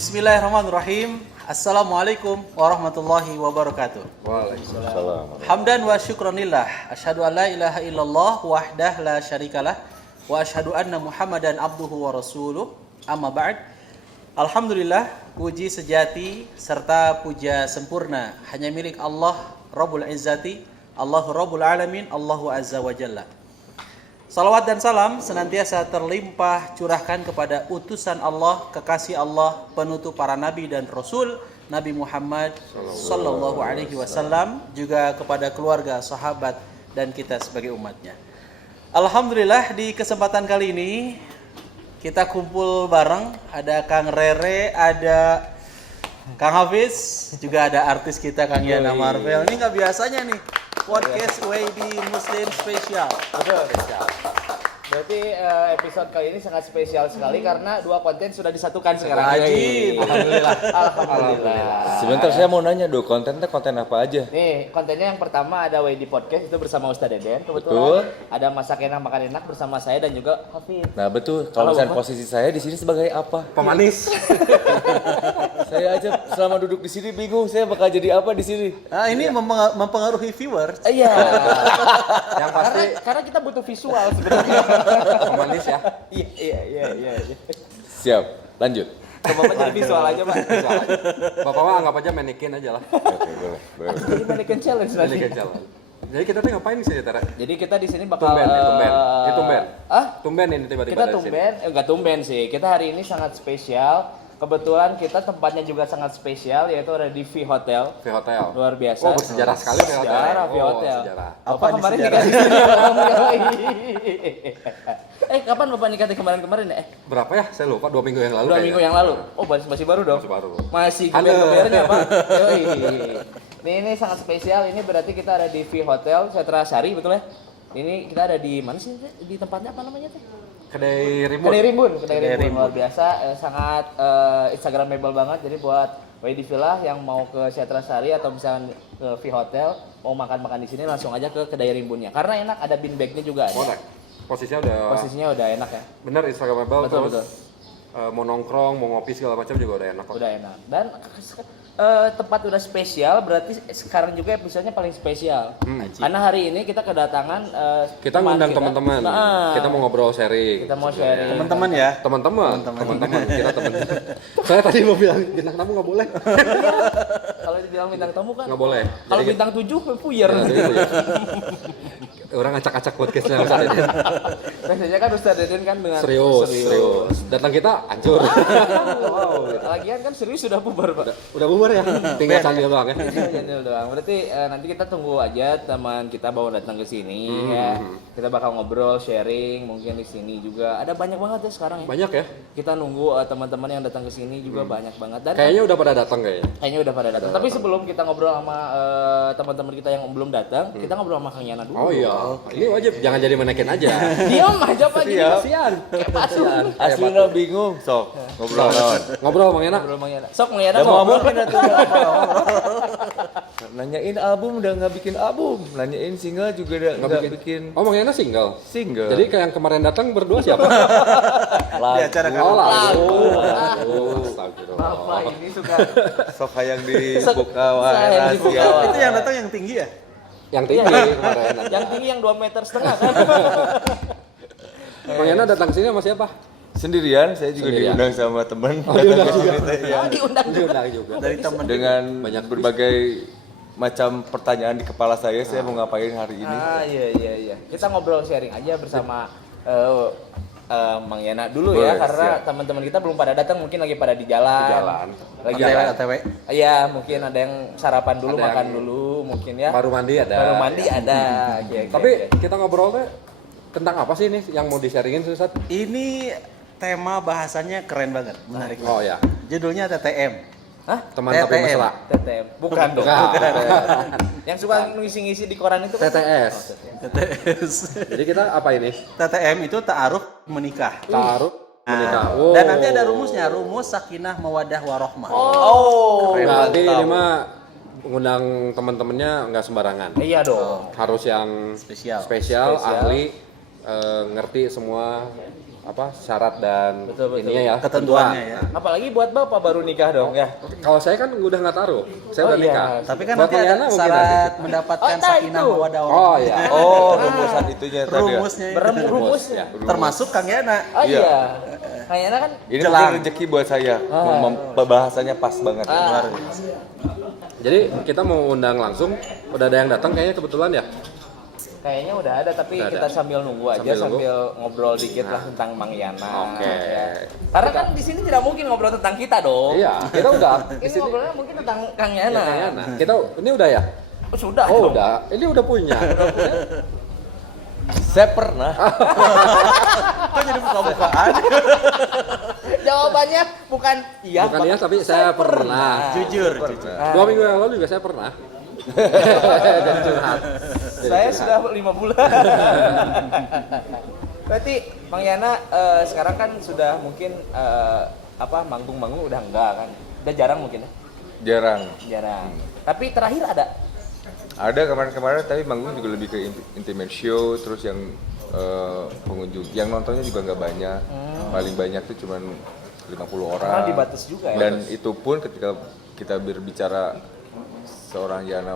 Bismillahirrahmanirrahim. Assalamualaikum warahmatullahi wabarakatuh. Waalaikumsalam. Hamdan wa syukranillah. Asyhadu an la ilaha illallah wahdah la syarikalah wa asyhadu anna Muhammadan abduhu wa rasuluh. Amma ba'd. Alhamdulillah, puji sejati serta puja sempurna hanya milik Allah Rabbul Izzati, Allahu Rabbul Alamin, Allahu Azza wa Jalla. Salawat dan salam senantiasa terlimpah curahkan kepada utusan Allah, kekasih Allah, penutup para nabi dan rasul, Nabi Muhammad sallallahu alaihi wasallam, juga kepada keluarga, sahabat dan kita sebagai umatnya. Alhamdulillah, di kesempatan kali ini kita kumpul bareng, ada Kang Rere, ada Kang Hafiz, juga ada artis kita Kang Yana Marvel. Ini nggak biasanya nih, podcast WD Muslim Special. Betul. Berarti episode kali ini sangat spesial sekali karena dua konten sudah disatukan sekarang. Ajib. Alhamdulillah. Sebentar, saya mau nanya dong, kontennya konten apa aja? Nih, kontennya yang pertama ada WD Podcast itu bersama Ustadz Deden. Kebetulan Betul. ada masak enak makan enak bersama saya dan juga Hafiz. Nah betul, kalau misalnya posisi saya di sini sebagai apa? Pemanis. Saya aja selama duduk di sini bingung, saya bakal jadi apa di sini? Nah, ini mempengaruhi viewers. Iya. Yang pasti karena kita butuh visual sebenarnya. pemanis ya. Iya. Siap, lanjut. Bapak jadi visual aja, Pak. Visual aja. Bapak mah anggap aja manekin aja lah. Oke, boleh. Jadi mannequin challenge nanti. Manekin jalan. Jadi kita tuh ngapain sih Tara? Jadi kita di sini bakal Tumben. Ini tumben. Ah? Tumben ini tiba-tiba Kita dari sini. tumben, enggak tumben sih. Kita hari ini sangat spesial. Kebetulan kita tempatnya juga sangat spesial, yaitu ada di V Hotel. V Hotel. Luar biasa. Oh, bersejarah sekali V Hotel. Sejarah V Hotel. Sejarah. Apa Bapak nih kemarin sejarah? dikasih kapan Bapak nikah kemarin ya? Berapa ya? Saya lupa 2 minggu yang lalu. 2 kayaknya. minggu yang lalu. Oh, masih baru dong. Masih baru. Masih Halo. geber-gebernya, Pak. Yoi. Ini sangat spesial. Ini berarti kita ada di V Hotel Setra Sari, betul ya? Ini kita ada di mana sih? Di tempatnya apa namanya teh? Kedai Rimbun. Kedai Rimbun luar biasa, sangat instagramable banget. Jadi buat WD Villa yang mau ke Setra Sari atau misalnya ke V Hotel mau makan-makan di sini langsung aja ke Kedai Rimbunnya. Karena enak, ada bean bag-nya juga ada. Bonek. Posisinya udah Enak ya. bener Instagramable. Betul, terus mau nongkrong, mau ngopi segala macam juga udah enak kok. Udah enak. Dan tempat udah spesial, berarti sekarang juga episodenya paling spesial. Karena hari ini kita kedatangan Kita ngundang teman-teman. Nah, Kita mau ngobrol sharing. kita mau sharing. Teman-teman ya. Teman-teman. Kita teman. Saya tadi mau bilang bintang tamu nggak boleh. Kalau dibilang bintang tamu kan Nggak boleh. Kalau Jadi bintang 7 puyer. Nah, jadi itu ya. Orang acak-acak podcastnya Ustaz Deden. Biasanya kan Ustaz Deden kan dengan Serius. Datang kita hancur. Lagian kan serius sudah bubar, Pak. Udah bubar ya. Tinggal sambil doang ya. Channel doang. Berarti nanti kita tunggu aja teman kita bawa datang ke sini ya. Kita bakal ngobrol, sharing, mungkin di sini juga. Ada banyak banget ya sekarang ya. Banyak ya. Kita nunggu teman-teman yang datang ke sini juga banyak banget. Dan Kayaknya udah pada datang kayaknya. kayaknya udah pada datang. Tapi sebelum kita ngobrol sama teman-teman kita yang belum datang, kita ngobrol sama Kang Yana dulu. Oh iya. Ini wajib jangan jadi manekin aja. Diam aja Pak, jadi Siap. kasihan. Kayak pasun. Aslinya bingung, sok ngobrol naon. Ngobrol Bang Yana. Ngobrol sama Yana. Sok Kang Yana Udah mau ngobrol. ngomongin atuh. Nanyain album udah nggak bikin album, nanyain single juga udah nggak bikin Oh Bang Yana single. single. Jadi kayak yang kemarin datang berdua siapa? Di acara Oh kami. lagu. Astagfirullah. Maaf Pak, ini suka sok hayang Sok- dibuka wae saya dibuka wae. Itu yang datang yang tinggi ya? Yang tinggi kemarin. yang tinggi yang 2,5 meter kan. Bang Yana datang sini sama siapa? sendirian, saya juga Sendirian. diundang sama teman. Diundang juga. Diundang juga. Diundang juga. Dari teman. Dengan Banyak berbagai macam pertanyaan di kepala saya mau ngapain hari ini. Iya. Kita ngobrol sharing aja bersama Mang Yana dulu Boleh, ya, karena siap. teman-teman kita belum pada datang, mungkin lagi pada di jalan. Lagi OTW. Iya, mungkin ada yang sarapan dulu, Ada makan yang dulu, mungkin ya. Baru mandi ada. Baru mandi ada. Oke. Tapi kita ngobrol tuh tentang apa sih ini yang mau di-sharingin Ustaz? Ini tema bahasanya keren banget, menarik. Oh ya, Judulnya TTM. Hah? teman tapi TTM. mesra. TTM. Bukan dong. Bukan. Yang suka ngisi-ngisi di koran itu kan? TTS. TTS. Jadi kita apa ini? TTM itu ta'aruf menikah. Taruh menikah. Nah, dan nanti ada rumusnya, rumus sakinah mawaddah warohmah. Oh. Berarti ini mah ngundang teman-temannya nggak sembarangan. Iya dong. Harus yang Spesial. spesial, ahli, ngerti semua apa syarat dan Betul. ininya ya, Ketentuannya ya. Apalagi buat bapak baru nikah dong ya. Kalau saya kan udah nggak taruh, saya Oh, udah iya. nikah. Tapi kan Buat nanti ada Mariana mungkin syarat mendapatkan Oh, nah, sakinah itu. mawaddah Oh iya. Oh, rumusan itunya tadi ya. rumusnya itu. Rumusnya. Termasuk Kang Yana. Oh Iya. iya. Kayaknya kan Ini Jelang. mungkin rezeki buat saya. Bahasanya pas banget. Jadi kita mau undang langsung, udah ada yang datang kayaknya kebetulan ya. kayaknya udah ada tapi Udah ada. kita sambil nunggu aja Sambil nunggu. sambil ngobrol dikit lah tentang Mang Yana. Oke. Ya. Karena kan di sini tidak mungkin ngobrol tentang kita dong. Iya, kita udah Ini ngobrolnya mungkin tentang Kang Ya, Yana. Kang Yana. Kita ini udah ya? Oh, sudah. Oh dong. udah, ini udah punya. Saya pernah. Kok jadi buka-bukaan? Jawabannya bukan iya. Bukan ya, tapi saya pernah. Jujur. 2 minggu yang lalu juga saya pernah. Jadi curhat. Saya sudah 5 bulan. Berarti Mang Yana sekarang kan sudah mungkin manggung-manggung udah enggak kan? Udah jarang mungkin ya? Jarang. Tapi terakhir ada. Ada kemarin-kemarin tapi manggung juga lebih ke intimate show, terus yang pengunjung, yang nontonnya juga nggak banyak. Paling banyak tuh cuman 50 orang. Karena dibatas juga ya. Dan itu pun ketika kita berbicara seorang Yana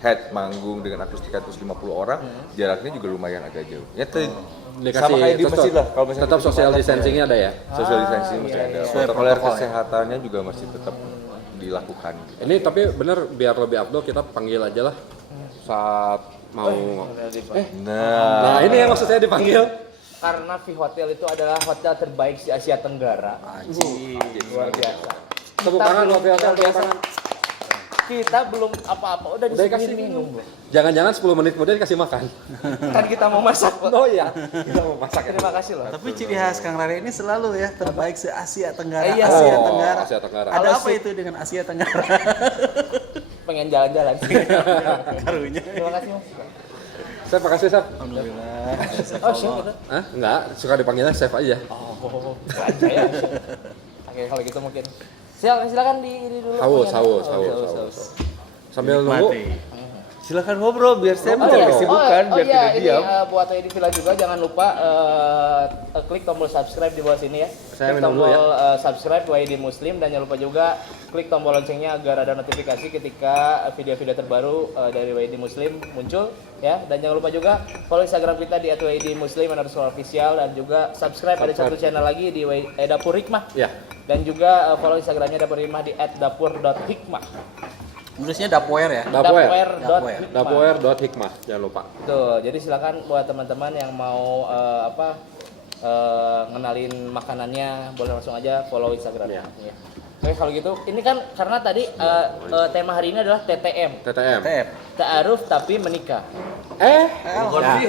head manggung dengan akustik 150 orang, jaraknya juga lumayan agak jauh. Ya sama kayak di masjid lah. Kalau misalnya tetap kita social sholat, distancingnya ada ya. social distancing masih iya, ada. iya. Protokol kesehatannya juga masih tetap dilakukan. Ini tapi bener biar lebih afdol kita panggil aja lah saat mau. Nah ini yang maksud saya dipanggil. Karena V Hotel itu adalah hotel terbaik di Asia Tenggara. Luar biasa. Tepuk Kita tangan belum- buat hotel, luar tepuk biasa. tangan. Kita belum apa-apa udah Udah disuguhin dikasih minum belum? Jangan-jangan 10 menit kemudian dikasih makan. Kan kita mau masak. Pak. Oh iya, kita mau masak. Terima kasih loh. Tapi ciri khas Kang Rare ini selalu ya terbaik se Asia Tenggara. Iya. Asia Oh, Tenggara. Asia Tenggara. Ada Kalau apa itu dengan Asia Tenggara? Pengen jalan-jalan. Karunya. Terima kasih Mas. Chef, makasih Chef. Alhamdulillah. Oh, siap udah. Hah? Enggak, suka dipanggilnya Chef aja. Oh, aja ya. Oke, kalau gitu mungkin. Silakan diri dulu. Haus, Pengen- haus, haus. haus. Sambil nunggu. Silakan ngobrol biar saya Oh, mencari iya. kesibukan biar iya, tidak ini diam. buat WD Villa juga jangan lupa klik tombol subscribe di bawah sini ya. Saya Klik minum dulu tombol subscribe WD Muslim dan jangan lupa juga klik tombol loncengnya agar ada notifikasi ketika video-video terbaru dari WD Muslim muncul ya. Dan jangan lupa juga follow Instagram kita di @WD_Muslim_official dan juga subscribe ada satu channel lagi di Dapur Hikmah. Ya. Dan juga follow Instagramnya Dapur Hikmah di @dapur.hikmah. Nulisnya Dapoer ya. Dapur.hikmah. Dapoer.hikmah, jangan lupa. Tuh, jadi silakan buat teman-teman yang mau ngenalin makanannya boleh langsung aja follow Instagramnya. Ya. Oke kalau gitu, ini kan karena tadi tema hari ini adalah TTM, TTM. TF. ta'aruf tapi menikah.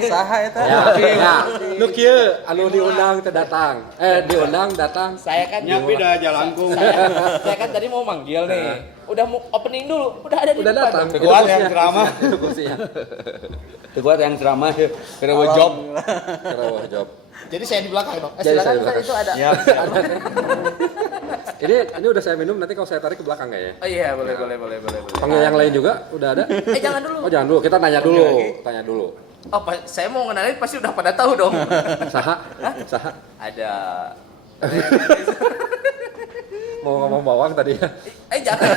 Saha eta. Ya, lu kieu anu diundang teu datang. Diundang datang. Saya kan Nyapi dah jalanku. saya kan tadi mau manggil nih. Udah mau opening dulu, udah ada di Udah depan. datang. Kuat yang ceramah. Itu kursinya. Kuat yang ceramah. Kira job. Kerawah job. Jadi saya di belakang dong. Jadi Silakan saya di Ustaz, belakang. itu ada. Ini udah saya minum, nanti kalau saya tarik ke belakang kayaknya. Oh iya, boleh. Panggil yang lain juga udah ada. Jangan dulu. Oh jangan dulu, kita tanya dulu. Tanya dulu. Oh, saya mau ngenalin pasti udah pada tahu dong. Saha? Saha? Ada. Mau ngomong bawang tadi ya? Jangan.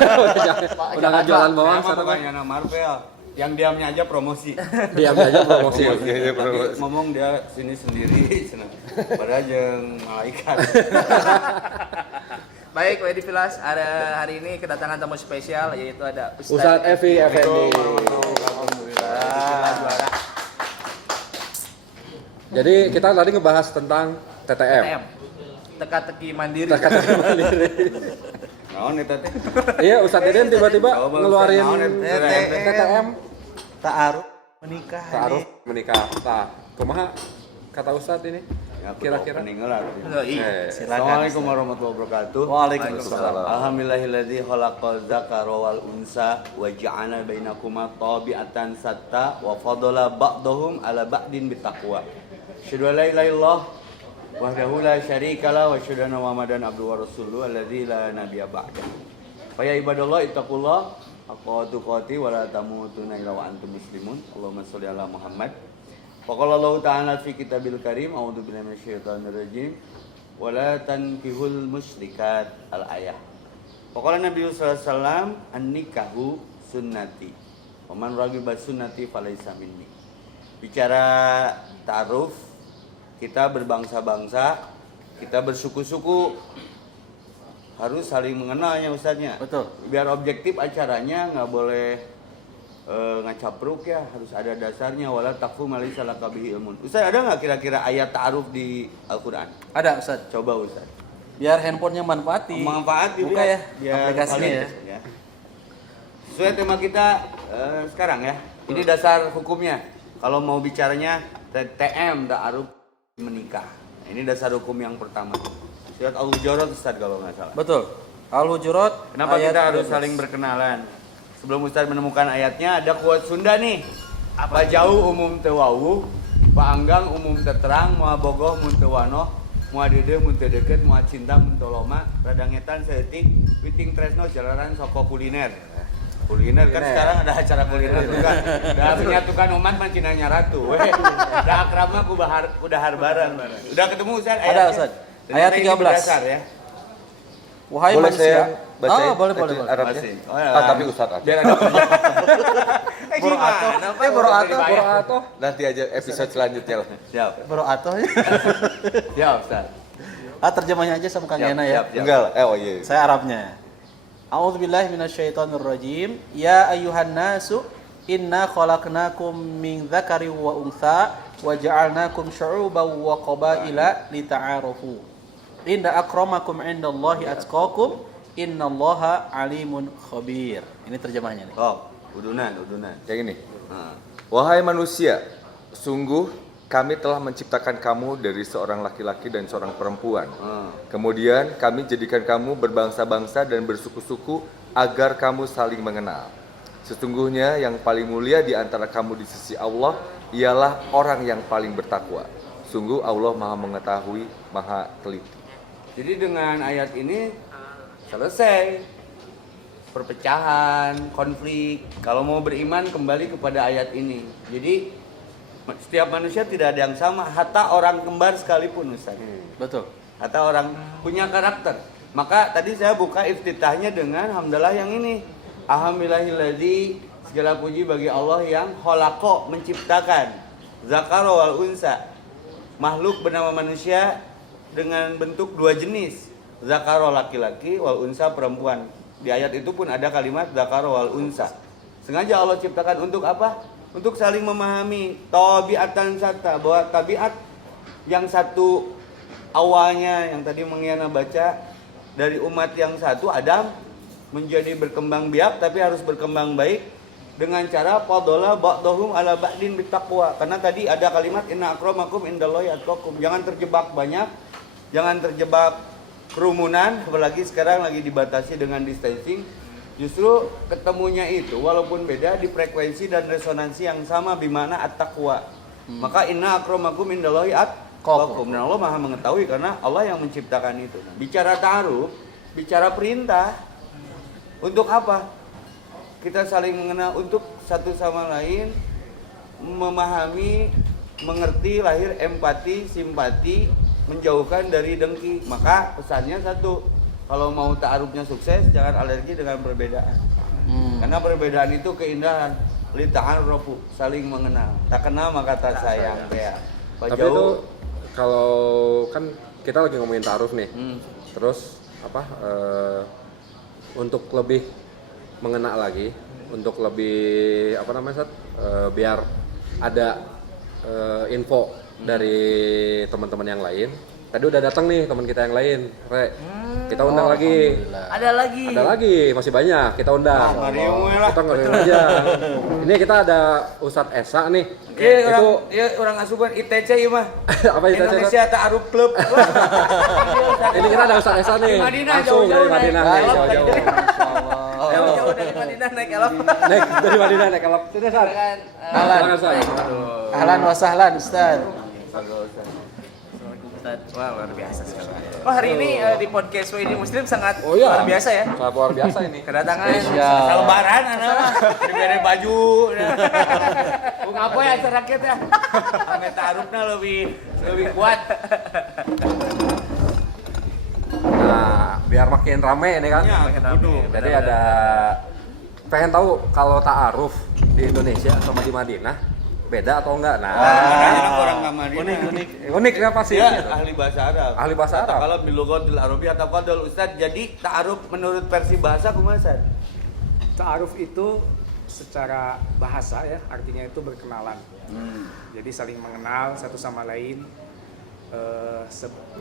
Udah nggak jualan bawang Sama sekarang. bukannya nama Marvel. Yang diamnya aja promosi. Diam aja promosi. Nanti ngomong dia sini sendiri. Padahal yang malaikat. Baik, WD Villas, ada hari ini kedatangan tamu spesial yaitu ada Ustadz Evi Effendi. Juara Jadi kita tadi ngebahas tentang TTM. TTM. Teka-teki mandiri. Teka-teki mandiri. Naon eta teh? Iya, Ustadz Eden tiba-tiba Coba, ngeluarin Ustadz, naon TTM. Ta'aruf menikah. Ta'aruf menikah. Nah, kumaha kata Ustadz ini? Ya, aku Kira-kira. opening lah. Silakan. Assalamualaikum warahmatullahi wabarakatuh. Waalaikumsalam. Alhamdulillahilladzi khalaqal dzakara wal unsa wa ja'ala bainakuma tabi'atan satta wa fadala ba'dahum ala ba'din bitaqwa. Asyhadu an la ilaha illallah wahdahu la syarika lah wa asyhadu anna Muhammadan abduhu wa rasuluhu alladzi la nabiyya ba'dah. Fa ya ibadallah ittaqullah haqqa tuqati wa la tamutunna illa wa antum muslimun. Allahumma shalli ala Muhammad. Faqala Allah Ta'ala fi kitabil karim, a'udzu billahi minasyaitonir rajim, wa la tankihul musyrikat al-ayah. Faqala Nabi sallallahu alaihi wasallam, an-nikahu sunnati. Wa man raghiba sunnati falaysa minni. Bicara ta'aruf, kita berbangsa-bangsa, kita bersuku-suku, harus saling mengenalnya Ustaznya. Betul. Biar objektif acaranya, nggak boleh ngacapruk ya, harus ada dasarnya. Wala takfu ma laysa laka bihi ilmun. Ustaz, ada nggak kira-kira ayat ta'aruf di Al-Qur'an? Ada Ustaz. Coba Ustaz. Biar handphonenya manfaat Buka buka ya, aplikasinya ya. Sesuai tema kita sekarang ya. Ini dasar hukumnya. Kalau mau bicaranya TM, ta'aruf menikah. Ini dasar hukum yang pertama. Surat Al-Hujurat Ustaz kalau nggak salah. Betul. Al-Hujurat. Kenapa ayat kita harus 13. saling berkenalan? Sebelum Ustaz menemukan ayatnya, ada quote Sunda nih. Apa jauh umum tewau, paanggang umum teterang, mua bogoh mun tewanoh, mua dede mun teu deukeut, mua cinta mun toloma, radangetan saeutik, witing tresno jalaran soko kuliner. Kuliner kan sekarang ada acara kuliner juga. Udah menyatukan umat mah cinanya ratu. Weh, udah akrab mah kudahar bareng. Udah ketemu Ustaz ayatnya? Ada Ustaz. Ayat 13. Dasar ya. Wahai Boleh manusia. saya bacain boleh. Arabnya? Masih. Tapi Ustaz aja. Biar ada Boroato. Nanti aja episode selanjutnya lah. Siap. Boroato. Siap, Ustaz. Terjemahnya aja sama Kang Siap, Yana siap, ya. siap. Enggak lah. Oh iya. Saya Arabnya. A'udzubillahi minasyaitonirrajim. Ya ayyuhan nasu inna khalaqnakum min dzakari wa untha wa ja'alnakum syu'uban wa qabaila lita'arafu. Inna akramakum 'indallahi atqakum innallaha alimun khabir. Ini terjemahnya nih. Oh, udunan. Yang ini. Nah. Wahai manusia, sungguh kami telah menciptakan kamu dari seorang laki-laki dan seorang perempuan. Kemudian kami jadikan kamu berbangsa-bangsa dan bersuku-suku agar kamu saling mengenal. Sesungguhnya yang paling mulia di antara kamu di sisi Allah ialah orang yang paling bertakwa. Sungguh Allah Maha mengetahui, Maha teliti. Jadi dengan ayat ini selesai perpecahan, konflik. Kalau mau beriman kembali kepada ayat ini. Jadi setiap manusia tidak ada yang sama, hatta orang kembar sekalipun Ustaz. Betul. Hatta orang punya karakter. Maka tadi saya buka iftitahnya dengan hamdalah yang ini. Alhamdulillahilladzi, segala puji bagi Allah yang khalaqo, menciptakan, zakara wal unsa, makhluk bernama manusia dengan bentuk dua jenis, zakaro laki-laki, wal unsa perempuan. Di ayat itu pun ada kalimat zakaro wal unsa. Sengaja Allah ciptakan untuk apa? Untuk saling memahami tabiatan sata, bahwa tabiat yang satu awalnya yang tadi Mengiana baca dari umat yang satu Adam menjadi berkembang biak tapi harus berkembang baik dengan cara fadola ba'dhum ala ba'din bittaqwa. Karena tadi ada kalimat inna akramakum indallahi atqakum. Jangan terjebak banyak, jangan terjebak kerumunan, apalagi sekarang lagi dibatasi dengan distancing. Justru ketemunya itu walaupun beda di frekuensi dan resonansi yang sama bimana at-taqwa. Maka inna akramakum indallahi atqakum. Dan Allah Maha mengetahui karena Allah yang menciptakan itu. Bicara ta'aruf, bicara perintah. Untuk apa? Kita saling mengenal untuk satu sama lain, memahami, mengerti, lahir empati, simpati, menjauhkan dari dengki. Maka pesannya satu, kalau mau ta'arufnya sukses jangan alergi dengan perbedaan. Karena perbedaan itu keindahan. Li ta'arrufu, saling mengenal. Tak kenal maka tak sayang. Ya. Tapi itu kalau kan kita lagi ngomongin ta'aruf nih. Terus apa untuk lebih mengena lagi, untuk lebih apa namanya Sat? Biar ada info dari teman-teman yang lain. Tadi udah datang nih teman kita yang lain, Re. Kita undang lagi. Ada lagi, masih banyak. Kita undang. Kita ngeriung aja. Ini kita ada Ustadz Esa nih. Orang asupan ITC ya mah. Apa ITC? Indonesia Ta'aruf Club. Ini kita ada Ustadz Esa nih. Madinah, Langsung jauh-jauh dari Madinah naik. nih, jauh-jauh. Jauh dari Madinah naik elop. Dari Madinah naik elop. Sini, Sat. Ahlan. Silakan, Sat. Ahlan wa sahlan Ustaz. Wah, luar biasa sekali. Wah, hari ini di podcast WID Muslim sangat Oh iya. luar biasa ya. Sangat luar biasa ini. Kedatangan Lebaran ada mah diberi baju. apa ya acara rakyat ya? Ame ta'arufna lebih kuat. Nah, biar makin rame ini kan. Ya, kudu. Jadi ada pengen tahu kalau ta'aruf di Indonesia sama di Madinah beda atau enggak? Nah, Makanya orang Kamarina. unik ya pasti. Ya, gitu. ahli bahasa Arab. Ahli bahasa Arab. Kalau bilughatil arabiyyah tafadhal Ustaz. Jadi ta'aruf menurut versi bahasa kumaha Ustaz? Ta'aruf itu secara bahasa ya, artinya itu berkenalan. Jadi saling mengenal satu sama lain.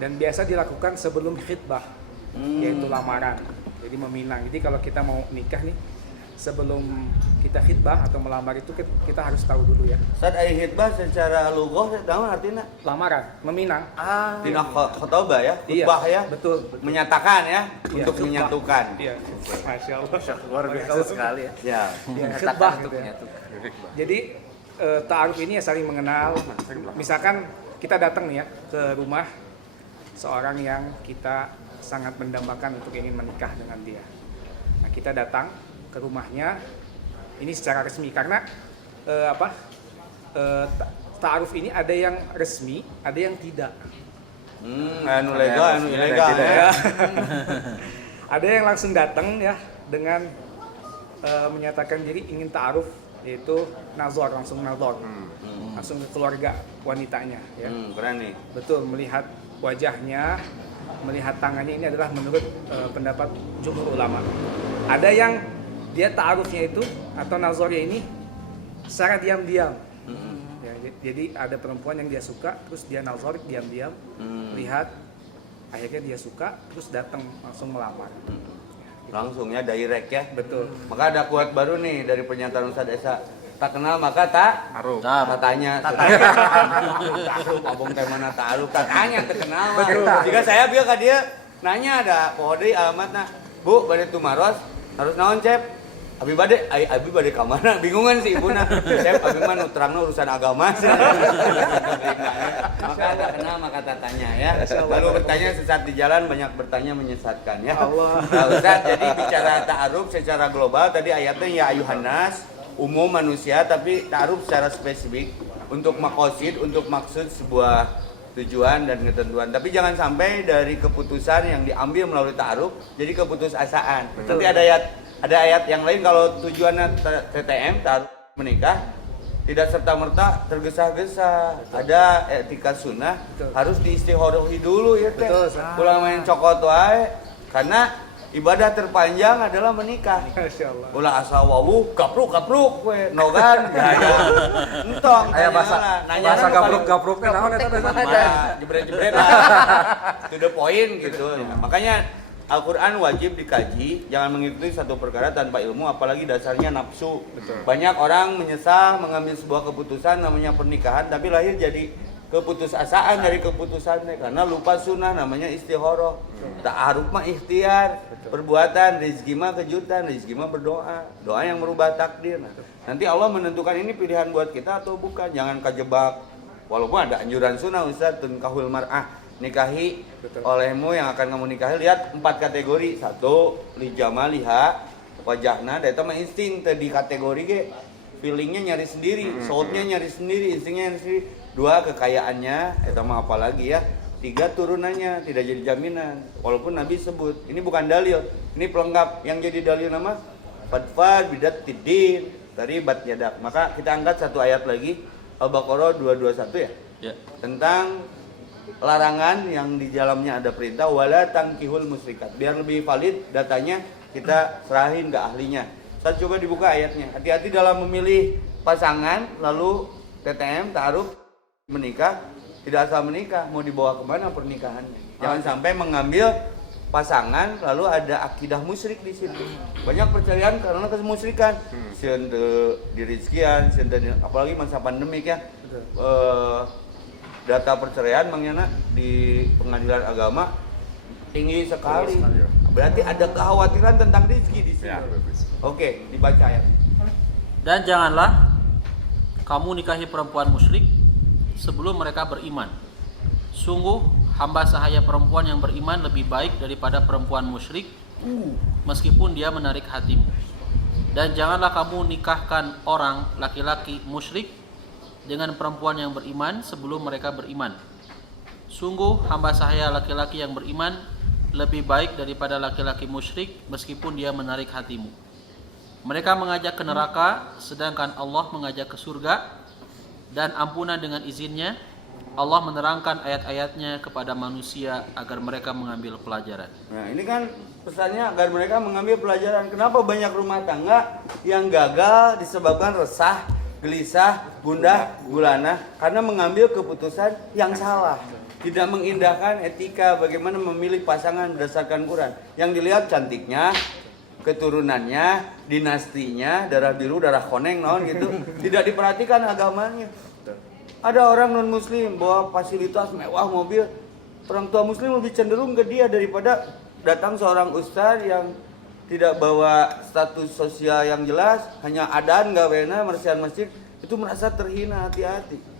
Dan biasa dilakukan sebelum khitbah, yaitu lamaran. Jadi meminang. Jadi kalau kita mau nikah nih, sebelum kita khitbah atau melamar itu kita harus tahu dulu ya. Ustaz aya khitbah secara lughah naon artinya? Lamaran, meminang. Dina khutbah ya, khutbah ya. Betul. Menyatakan ya, Iya, untuk khutbah. menyatukan. Iya. Masya Allah. Luar biasa sekali ya. Ya. Ya, khitbah Untuk gitu ya. menyatukan. Jadi ta'aruf ini ya saling mengenal. Misalkan kita datang nih ya ke rumah seorang yang kita sangat mendambakan untuk ingin menikah dengan dia. Nah, kita datang ke rumahnya ini secara resmi karena ta'aruf ini ada yang resmi, ada yang tidak. Anu legal, anu ilegal ya. Ada yang langsung datang ya dengan menyatakan diri ingin ta'aruf, yaitu nazar, langsung nazar. Langsung ke keluarga wanitanya ya. Keren nih. Betul, melihat wajahnya, melihat tangannya, ini adalah menurut pendapat jumhur ulama. Ada yang dia ta'arufnya itu atau nazarnya ini secara diam-diam. Ya, jadi ada perempuan yang dia suka, terus dia nazar diam-diam, lihat, akhirnya dia suka, terus datang langsung melamar. Langsung ya direct ya. Betul. Maka ada kuat baru nih dari pernyataan Ustaz Esa. Tak kenal maka tak Aruf. Tatanya. Ta'aruf, abang teh mana ta'aruf, tatanya terkenal. Jika saya biar ke dia nanya ada pohode alamatna. Bu, bade tumaros harus naon, Cep? Abi bade ka mana? Bingungan sih ibuna. Cep, abi mah nu terangna urusan agama. Maka tak kenal maka tatanya ya. Lalu bertanya sesat di jalan, banyak bertanya menyesatkan ya. Nah, Ustaz, jadi bicara ta'aruf secara global tadi ayatnya ya ayuhan nas, umum manusia, tapi ta'aruf secara spesifik untuk makosid, untuk maksud sebuah tujuan dan ketentuan. Tapi jangan sampai dari keputusan yang diambil melalui ta'aruf jadi keputusasaan. Nanti ada ayat yang lain kalau tujuannya TTM, ta'aruf menikah, tidak serta-merta tergesa-gesa. Ada etika sunnah, harus diistihorohi dulu ya teh. Pulang main cokot wae, karena ibadah terpanjang adalah menikah. Masya Allah. Ulah asa wawu gapruk we nogan gaya. Entong Aya bahasa gapruk-gapruk teh naon eta teh? Jebret-jebret lah. To the point gitu. Makanya Al-Quran wajib dikaji, jangan mengikuti satu perkara tanpa ilmu, apalagi dasarnya nafsu. Banyak orang menyesal mengambil sebuah keputusan namanya pernikahan, tapi lahir jadi keputusasaan dari keputusannya karena lupa sunnah namanya istihoroh. Ta'aruf mah ikhtiar, perbuatan, rezeki mah kejutan, rezeki mah berdoa, doa yang merubah takdir. Nanti Allah menentukan ini pilihan buat kita atau bukan. Jangan kejebak. Walaupun ada anjuran sunnah Ustaz, tunkahul mar'ah, nikahi olehmu yang akan kamu nikahi, lihat 4 kategori. 1, li jamaliha wajahna, eta mah insting tadi kategori ge feelingnya nyari sendiri, soulnya nyari sendiri, instingnya nyari sendiri. 2, kekayaannya, eta mah apalagi ya. 3, turunannya, tidak jadi jaminan. Walaupun Nabi sebut, ini bukan dalil, ini pelengkap. Yang jadi dalil nama fadfar bidat tidin dari bat yadak. Maka kita angkat satu ayat lagi, Al-Baqarah 221 ya. Tentang larangan yang di dalamnya ada perintah wala tangkihul musyrikat. Biar lebih valid datanya kita serahin ke ahlinya. Saya coba dibuka ayatnya. Hati-hati dalam memilih pasangan, lalu TTM, ta'aruf, menikah, tidak asal menikah, mau dibawa kemana pernikahannya. Jangan sampai mengambil pasangan lalu ada akidah musyrik di situ. Banyak percayaan karena kemusyrikan. Sieun teu dirizkian, sieun teu apalagi masa pandemik ya. Data perceraian mengenai di pengadilan agama tinggi sekali. Berarti ada kekhawatiran tentang rezeki di sini. Oke, dibaca ayat. Dan janganlah kamu nikahi perempuan musyrik sebelum mereka beriman. Sungguh hamba sahaya perempuan yang beriman lebih baik daripada perempuan musyrik, meskipun dia menarik hatimu. Dan janganlah kamu nikahkan orang laki-laki musyrik dengan perempuan yang beriman sebelum mereka beriman. Sungguh hamba sahaya laki-laki yang beriman lebih baik daripada laki-laki musyrik, meskipun dia menarik hatimu. Mereka mengajak ke neraka, sedangkan Allah mengajak ke surga, dan ampunan dengan izinnya. Allah menerangkan ayat-ayatnya kepada manusia agar mereka mengambil pelajaran. Nah, ini kan pesannya agar mereka mengambil pelajaran. Kenapa banyak rumah tangga yang gagal disebabkan resah, gelisah, gundah, gulana karena mengambil keputusan yang salah. Tidak mengindahkan etika bagaimana memilih pasangan berdasarkan Quran. Yang dilihat cantiknya, keturunannya, dinastinya, darah biru, darah koneng, naon gitu. Tidak diperhatikan agamanya. Ada orang non muslim bawa fasilitas mewah mobil, orang tua muslim lebih cenderung ke dia daripada datang seorang ustaz yang tidak bawa status sosial yang jelas, hanya adan gawena mersihan masjid, itu merasa terhina. Hati-hati.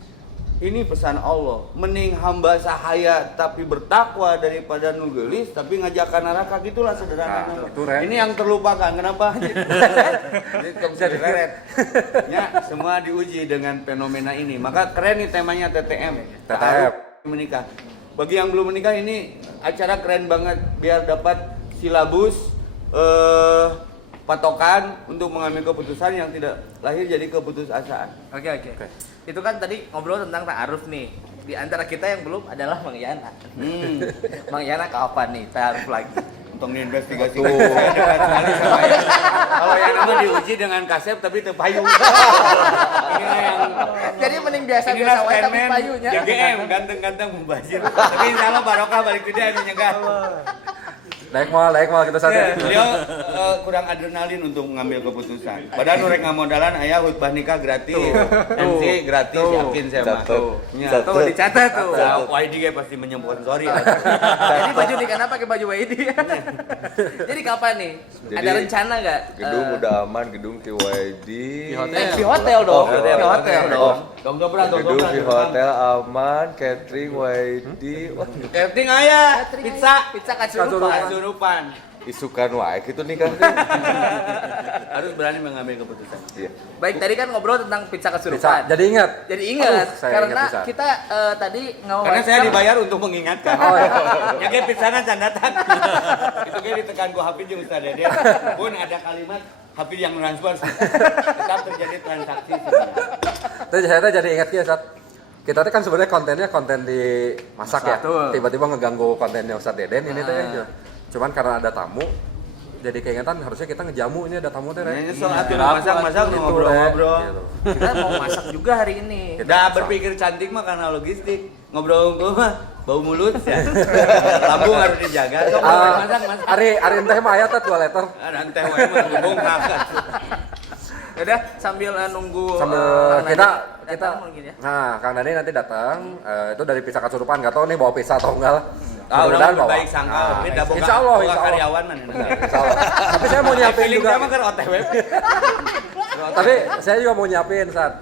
Ini pesan Allah, mending hamba sahaya tapi bertakwa daripada nugelis tapi ngajak ke neraka. Gitulah sederhana. Nah, ini yang terlupakan. Kenapa? Ini ya, semua diuji dengan fenomena ini. Maka keren nih temanya TTM. Menikah. Bagi yang belum menikah ini acara keren banget biar dapat silabus patokan untuk mengambil keputusan yang tidak lahir jadi keputusasaan. Oke. Itu kan tadi ngobrol tentang ta'aruf nih. Di antara kita yang belum adalah Mang Yana. Mang Yana kapan nih ta'aruf lagi? Untuk diinvestigasi. Saya dekat sekali sama ya. Kalau yang nama diuji dengan kasep tapi terpayu. Inilah yang Jadi mending biasa-biasa wae tapi payunya. GGM ganteng-ganteng mubazir. Tapi insyaallah barokah balik tidak anu nyegah. Naik mal kita saja. Beliau kurang adrenalin untuk mengambil keputusan. Padahal nurek ngamodalan aya khutbah nikah gratis, MC gratis, yakin saya mah. Tuh dicatat tuh. YD ge pasti menyponsori. Jadi baju nikahnya pakai baju YD. Jadi kapan nih? Ada Jadi, rencana nggak? Gedung udah aman, gedung TYD. Di hotel dong. Di hotel dong. Gedung di hotel aman, catering YD. Wah, Catering aya, pizza kasurupan. isukan wae gitu nih kan. Harus berani mengambil keputusan. Iya. Baik, tadi kan ngobrol tentang pizza kasurupan. Jadi ingat. Karena ingat bisa. kita tadi Karena saya dibayar untuk mengingatkan. Oh, iya. Ya kayak pisanan can datang. Itu kayak ditekan gua Hafid jeung Ustaz Dede. Pun ada kalimat Hafid yang transfer. Tetap terjadi transaksi sebenarnya. Terus saya jadi ingat ya saat kita kan sebenarnya kontennya konten di masak ya. Tiba-tiba ngeganggu kontennya Ustaz Deden ini teh. Cuman karena ada tamu jadi keingetan harusnya kita ngejamu ini ada tamu teh. Ini soal atuh masak-masak ngobrol-ngobrol. Gitu. kita mau masak juga hari ini. Udah berpikir cantik mah karena logistik. Ngobrol-ngobrol mah bau mulut ya. Lambung harus dijaga. Sok masak. Ari teh mah aya teh 2 liter. Ada teh wae mah bongkar. Udah sambil nunggu kita datang mungkin ya. Nah, Kang Dani nanti datang itu dari Pizza Kasurupan enggak tahu nih bawa pizza atau enggak. Mudah-mudahan baik sangka, tapi dah insya Allah karyawan mana. Insya Allah. Tapi saya mau nyiapin juga. Feeling sama OTW. Tapi saya juga mau nyiapin saat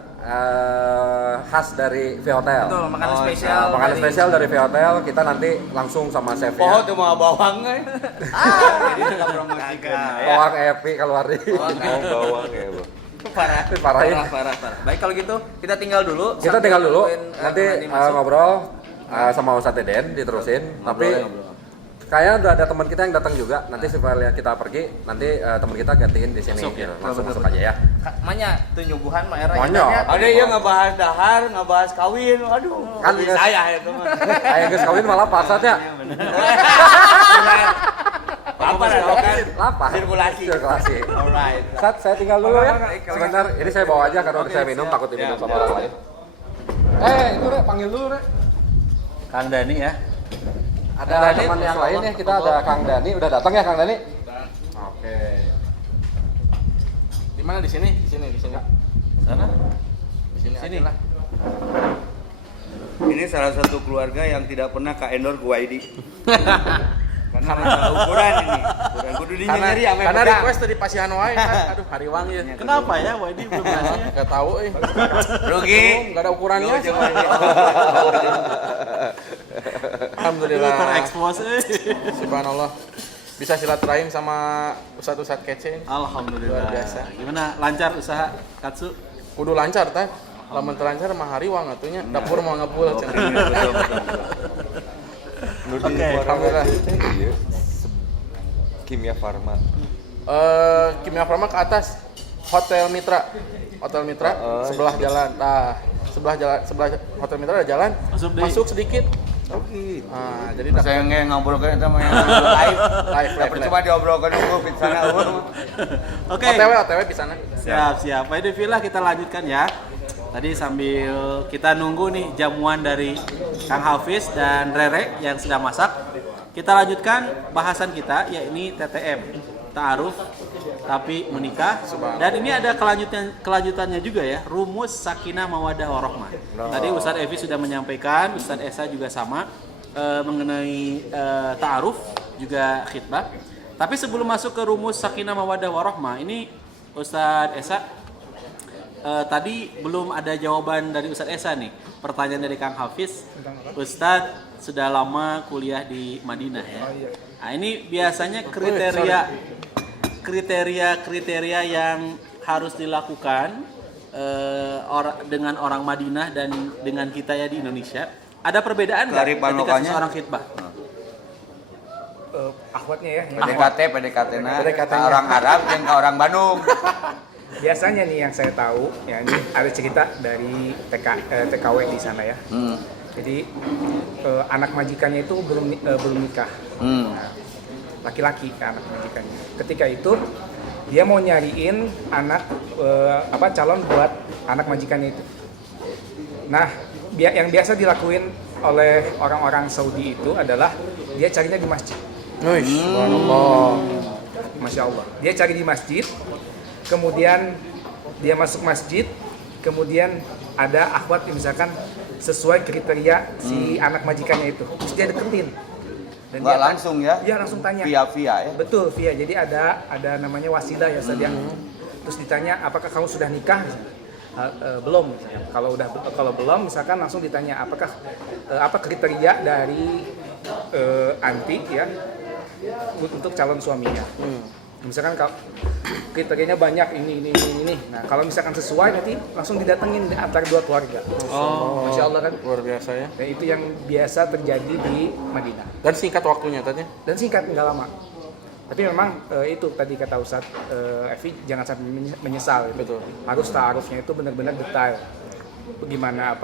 khas dari V Hotel. Betul, makanan spesial. Makanan spesial dari V Hotel kita nanti langsung sama chef Poho ya. tuh mau bawang euy. Jadi kita promosikan. Bawang Epi keluar di. Bawang ya, Bang. Parah. Baik kalau gitu kita tinggal dulu. Kita tinggal dulu. Nanti masuk. ngobrol sama Ustadz Deden diterusin. Tapi kayaknya udah ada teman kita yang datang juga. Nanti setelah kita pergi, nanti teman kita gantiin di sini. Langsung masuk aja ya. Manya tuh nyuguhan mah era. Manya. Ada yang ngebahas dahar, ngebahas kawin. Aduh, Kan saya itu mah. Kayak geus kawin malah pasatnya. Apa kan? Lapas. Sirkulasi. Alright. Sat, saya tinggal dulu ya. Sebentar, ini saya bawa aja karena saya minum takut diminum sama orang lain. Itu Rek, panggil dulu Rek. Kang Dani ya. Ada teman yang lain ya, kita ada Kang Dani. Udah datang ya Kang Dani? Oke. Di mana di sini? Di sini. Sana? Di sini. Lah. Ini salah satu keluarga yang tidak pernah ke endorse ke YD. Karena masalah ukuran ini. Kudu dinyeri ame Karena pegang. request dari Pasihan wae kan. Aduh, hariwang ya. Kenapa ya YD belum ngasih? Enggak tahu Rugi. Enggak ada ukurannya. Jauh-jauh aja. Alhamdulillah. Terekspos. Subhanallah. Bisa silaturahim sama ustadz-ustadz kece. Alhamdulillah. Luar biasa. Gimana lancar usaha Katsu? Kudu lancar tah. Lamun terlancar mah hariwang atunya. Dapur mau ngepul. Oke. Alhamdulillah. Iya. Kimia Farma. Kimia Farma ke atas. Hotel Mitra. Hotel Mitra sebelah jalan. Nah, sebelah Hotel Mitra ada jalan. Masuk sedikit. Oh gitu. Nah, jadi Saya ngobrolkan itu mah yang live. live. Percuma diobrolkan dulu di sana. Oke. OTW di sana. Siap. Pak Idrifillah kita lanjutkan ya. Tadi sambil kita nunggu nih jamuan dari Kang Hafiz dan Rere yang sedang masak. Kita lanjutkan bahasan kita yakni TTM, ta'aruf tapi menikah. Dan ini ada kelanjutannya juga ya, rumus sakinah mawaddah warahmah. Tadi Ustadz Evi sudah menyampaikan, Ustadz Esa juga sama mengenai ta'aruf juga khitbah. Tapi sebelum masuk ke rumus sakinah mawaddah warahmah, ini Ustadz Esa tadi belum ada jawaban dari Ustadz Esa nih. Pertanyaan dari Kang Hafiz, Ustadz sudah lama kuliah di Madinah ya. Nah ini biasanya kriteria yang harus dilakukan dengan orang Madinah dan dengan kita ya di Indonesia. Ada perbedaan nggak ketika seseorang khitbah? Akhwatnya ya. PDKT-na orang Arab dan ke orang Bandung. Biasanya nih yang saya tahu, ya ini ada cerita dari TKW di sana ya. Jadi anak majikannya itu belum nikah. Nah, laki-laki kan anak majikannya. Ketika itu dia mau nyariin anak calon buat anak majikannya itu. Nah, yang biasa dilakuin oleh orang-orang Saudi itu adalah dia carinya di masjid. Subhanallah. Masya Allah. Dia cari di masjid. Kemudian dia masuk masjid, kemudian ada akhwat misalkan sesuai kriteria si anak majikannya itu, terus dia deketin. Dan Nggak langsung ya? Dia langsung tanya. Via ya? Betul, via. Jadi ada namanya wasilah ya Ustaz ya. Terus ditanya, apakah kamu sudah nikah? Belum. Kalau belum, misalkan langsung ditanya, apa kriteria dari anti ya untuk calon suaminya. Misalkan kalau kriterianya banyak ini. Nah, kalau misalkan sesuai nanti langsung didatengin antara dua keluarga. Masya Allah kan. Luar biasa ya. Dan itu yang biasa terjadi di Madinah. Dan singkat waktunya tadi. Dan singkat, nggak lama. Tapi memang itu tadi kata Ustadz Evi, jangan sampai menyesal. Betul. Harus ta'arufnya itu benar-benar detail. Bagaimana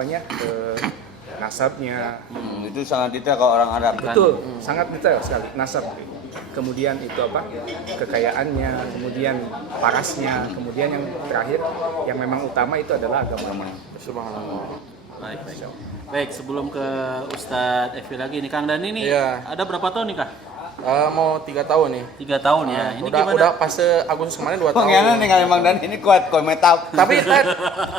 nasabnya. Itu sangat detail kalau orang Arab kan. Betul, sangat detail sekali nasab. Kemudian itu kekayaannya, kemudian parasnya, kemudian yang terakhir yang memang utama itu adalah agama. Subhanallah. Baik, sebelum ke Ustadz Evi lagi nih Kang Dani nih, Iya. ada berapa tahun nih Kak? Mau 3 tahun nih. 3 tahun ya. Ini udah gimana? pas Agustus kemarin 2 tahun. Pengianan nih kalau Emang Dan ini kuat komentar. Tapi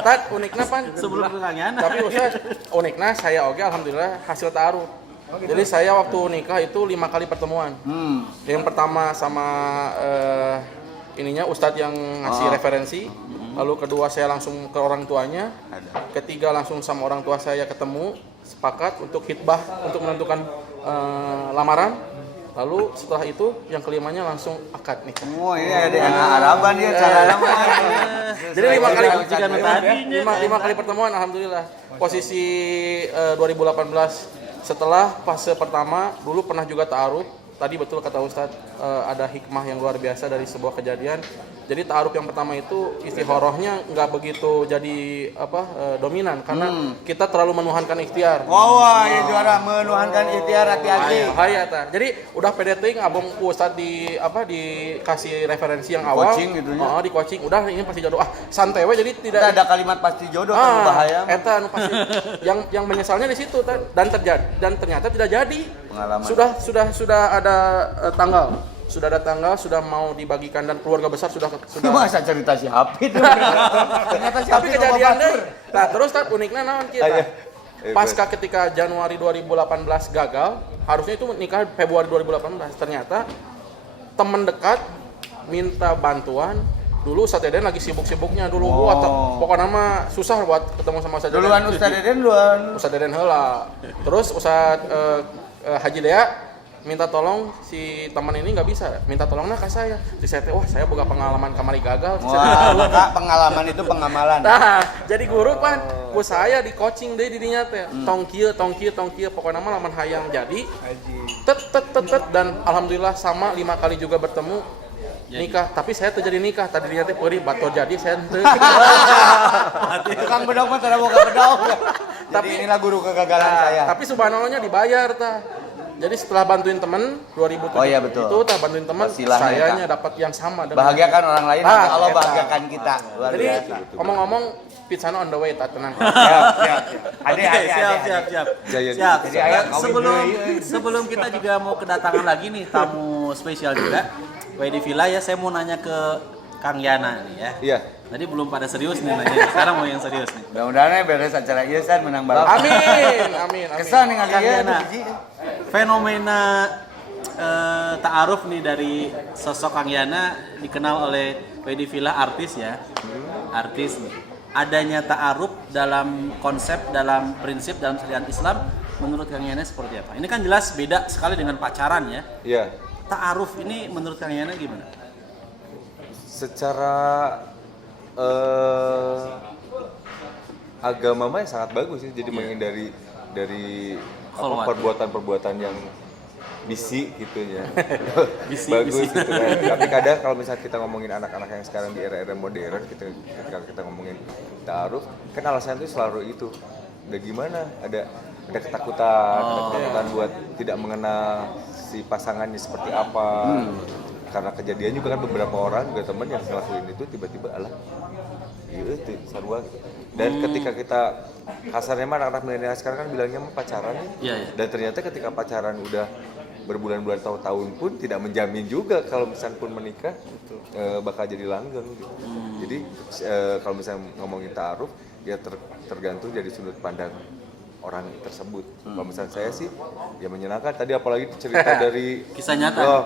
tad uniknya pan. Sebelum ke Kang Yana. Tapi Ustaz, uniknya saya oke alhamdulillah hasil ta'aruf. Jadi saya waktu nikah itu 5 kali pertemuan. Yang pertama sama Ustadz yang ngasih referensi. Lalu kedua saya langsung ke orang tuanya. Ketiga langsung sama orang tua saya ketemu, sepakat untuk khitbah untuk menentukan lamaran. Lalu setelah itu yang kelimanya langsung akad nikah. Oh ini ada anak Araban dia cara namanya. Jadi 5 kali tadinya. 5 kali pertemuan alhamdulillah. Posisi 2018 setelah fase pertama dulu pernah juga ta'aruf. Tadi betul kata Ustadz ada hikmah yang luar biasa dari sebuah kejadian. Jadi ta'aruf yang pertama itu istikharahnya nggak begitu jadi dominan karena kita terlalu menuhankan ikhtiar. Wah, ini juara menuhankan ikhtiar hati-hati. Bahaya ta. Jadi udah pede teuing abang Ustadz dikasih referensi yang awal. Coaching gitu ya. Di coaching. Udah ini pasti jodoh. Santai we jadi tidak Tidak ada kalimat pasti jodoh kan bahaya. Eta pasti yang menyesalnya di situ dan ternyata tidak jadi. Pengalaman. Sudah ada tanggal. Sudah ada tanggal, sudah mau dibagikan dan keluarga besar sudah Masa cerita si Hafid? Ternyata si Tapi Hafid kejadian bapak. deh. Nah, terus uniknya naon kita. Pasca ketika Januari 2018 gagal, harusnya itu nikah Februari 2018. Ternyata teman dekat minta bantuan. Dulu Ustadz Deden lagi sibuk-sibuknya dulu. Pokoknya mah susah buat ketemu sama Ustadz Deden. Duluan Ustadz Deden duluan. Ustadz Deden heula. Terus Ustadz Haji Dea minta tolong si teman ini nggak bisa, minta tolongnya ke saya. Di saya wah saya boga pengalaman kamari gagal. Wah, maka pengalaman itu pengamalan. Nah, jadi guru kan, ku saya di coaching deh dirinya teh. Tong kieu, pokoknya mah lamun hayang jadi. Tet dan alhamdulillah sama 5 kali juga bertemu nikah, tapi saya terjadi nikah. Tadinya teh peuri batur jadi saya teu. Tukang bedog mah tidak boga bedog. Jadi Tapi inilah guru kegagalan saya. Tapi subhanallahnya dibayar tah. Jadi setelah bantuin temen 2007 Oh iya, betul. itu tah bantuin temen Wasilahnya, sayanya dapat yang sama dengan Bahagiakan orang lain, Ah, Allah eta. bahagiakan kita. Luar Jadi biasa. ngomong-ngomong pizza on the way tak tenang. Siap. Ade. Siap. Giant. Siap. Jadi ayah kawin Sebelum kita juga mau kedatangan lagi nih tamu spesial juga. WD Villa ya, saya mau nanya ke Kang Yana nih ya. Iya. Tadi belum pada serius nih nanya. Sekarang mau yang serius nih. Mudah-mudahan beres acara ieu san menang balap. Amin. Kesan nih Kang ngalieu Yana. biji. Fenomena ta'aruf nih dari sosok Kang Yana dikenal oleh WD Villa artis ya. Artis nih. Adanya ta'aruf dalam konsep, dalam prinsip, dalam syariat Islam menurut Kang Yana seperti apa? Ini kan jelas beda sekali dengan pacaran ya. Iya. Ta'aruf ini menurut Kang Yana gimana? Secara agama mah sangat bagus sih, jadi menghindari dari Khalwat. perbuatan-perbuatan yang bisi gitu ya. Bisi, bagus bisi. gitu kan. Tapi kadang kalau misalnya kita ngomongin anak-anak yang sekarang di era-era modern, ketika kita ngomongin ta'aruf, kan alasan itu selalu itu. Udah gimana? Ada ketakutan buat tidak mengenal si pasangannya seperti apa. Karena kejadian juga kan beberapa orang juga teman yang ngelakuin itu tiba-tiba iya itu sarua gitu. Dan ketika kita kasarnya mah anak-anak milenial sekarang kan bilangnya mah pacaran ya. Iya. Dan ternyata ketika pacaran udah berbulan-bulan tahun-tahun pun tidak menjamin juga kalau misalnya pun menikah bakal jadi langgeng gitu. Jadi kalau misalnya ngomongin ta'aruf ya tergantung dari sudut pandang orang tersebut. Kalau misalnya saya sih ya menyenangkan. Tadi apalagi cerita dari Kisah nyata. wah,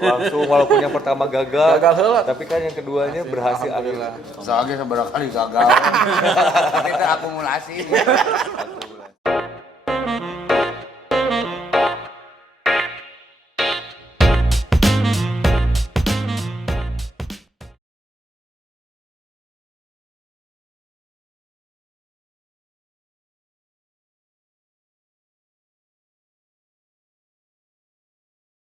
langsung walaupun yang pertama gagal heula. tapi kan yang keduanya berhasil. Alhamdulillah. Soalnya seberapa kali gagal. Kita akumulasi.